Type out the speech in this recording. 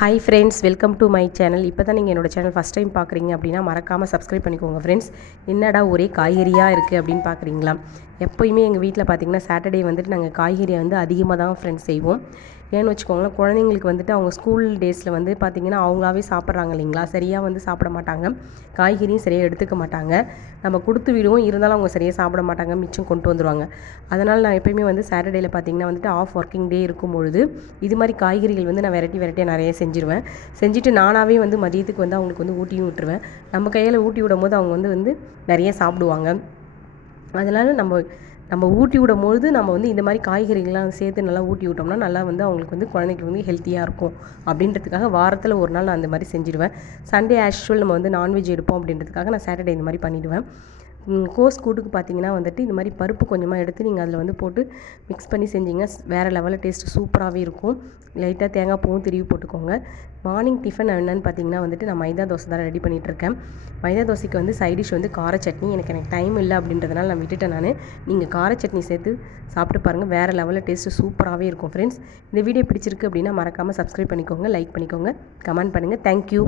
Hi friends welcome to my channel இப்போ தான் நீங்கள் என்னோடய சேனல் ஃபஸ்ட் டைம் பார்க்குறீங்க அப்படின்னா மறக்காமல் சப்ஸ்கிரைப் பண்ணிக்கோங்க ஃப்ரெண்ட்ஸ் என்னடா ஒரே காய்கறியாக இருக்குது அப்படின்னு பார்க்குறீங்களா? எப்போயுமே எங்கள் வீட்டில் பார்த்தீங்கன்னா சாட்டர்டே வந்துட்டு நாங்கள் காய்கறியை வந்து அதிகமாக தான் ஃப்ரெண்ட்ஸ் செய்வோம். ஏன்னு வச்சுக்கோங்களேன் குழந்தைங்களுக்கு வந்துட்டு அவங்க ஸ்கூல் டேஸில் வந்து பார்த்திங்கன்னா அவங்களாவே சாப்பிட்றாங்க இல்லைங்களா? சரியாக வந்து சாப்பிட மாட்டாங்க. காய்கறியும் சரியாக எடுத்துக்க மாட்டாங்க. நம்ம கொடுத்து விடுவோம். இருந்தாலும் அவங்க சரியாக சாப்பிட மாட்டாங்க. மிச்சம் கொண்டு வந்துடுவாங்க அதனால் நான் எப்பயுமே வந்து சாட்டர்டேயில் பார்த்திங்கன்னா வந்துட்டு ஆஃப் ஒர்க்கிங் டே இருக்கும் பொழுது இது மாதிரி காய்கறிகள் வந்து நான் வெரைட்டி வெரைட்டியாக நிறைய செஞ்சுருவேன். செஞ்சுட்டு நானாகவே வந்து மதியத்துக்கு வந்து அவங்களுக்கு வந்து ஊட்டியும் விட்டுருவேன். நம்ம கையில் ஊட்டி விடும் போது அவங்க வந்து வந்து நிறைய சாப்பிடுவாங்க. அதனால் நம்ம நம்ம ஊட்டி விடும்போது நம்ம வந்து இந்த மாதிரி காய்கறிகள்லாம் சேர்த்து நல்லா ஊட்டி விட்டோம்னா நல்லா வந்து அவங்களுக்கு வந்து குழந்தைக்கு வந்து ஹெல்த்தியாக இருக்கும். அப்படின்றதுக்காக வாரத்தில் ஒரு நாள் நான் அந்த மாதிரி செஞ்சுடுவேன். சண்டே ஆஷுவல் நம்ம வந்து நான்வெஜ் எடுப்போம் அப்படின்றதுக்காக நான் சாட்டர்டே இந்த மாதிரி பண்ணிவிடுவேன் கோஸ் கூட்டுக்கு பார்த்தீங்கன்னா வந்துட்டு இந்த மாதிரி பருப்பு கொஞ்சமாக எடுத்து நீங்கள் அதில் வந்து போட்டு மிக்ஸ் பண்ணி செஞ்சீங்க வேறு லெவலில் டேஸ்ட்டு சூப்பராகவே இருக்கும். லைட்டாக தேங்காய் பூவும் திருவி போட்டுக்கோங்க. மார்னிங் டிஃபன் என்னென்னு பார்த்தீங்கன்னா வந்துட்டு நான் மைதா தோசை தான் ரெடி பண்ணிகிட்ருக்கேன் மைதா தோசைக்கு வந்து சைட் டிஷ் வந்து கார சட்னி. எனக்கு எனக்கு டைம் இல்லை அப்படின்றதுனால நான் விட்டுட்டேன் நான். நீங்கள் கார சட்னி சேர்த்து சாப்பிட்டு பாருங்கள் வேறு லெவலில் டேஸ்ட்டு சூப்பராகவே இருக்கும் ஃப்ரெண்ட்ஸ் இந்த வீடியோ பிடிச்சிருக்கு அப்படின்னா மறக்காமல் சப்ஸ்கிரைப் பண்ணிக்கோங்க லைக் பண்ணிக்கோங்க கமெண்ட் பண்ணுங்கள் தேங்க்யூ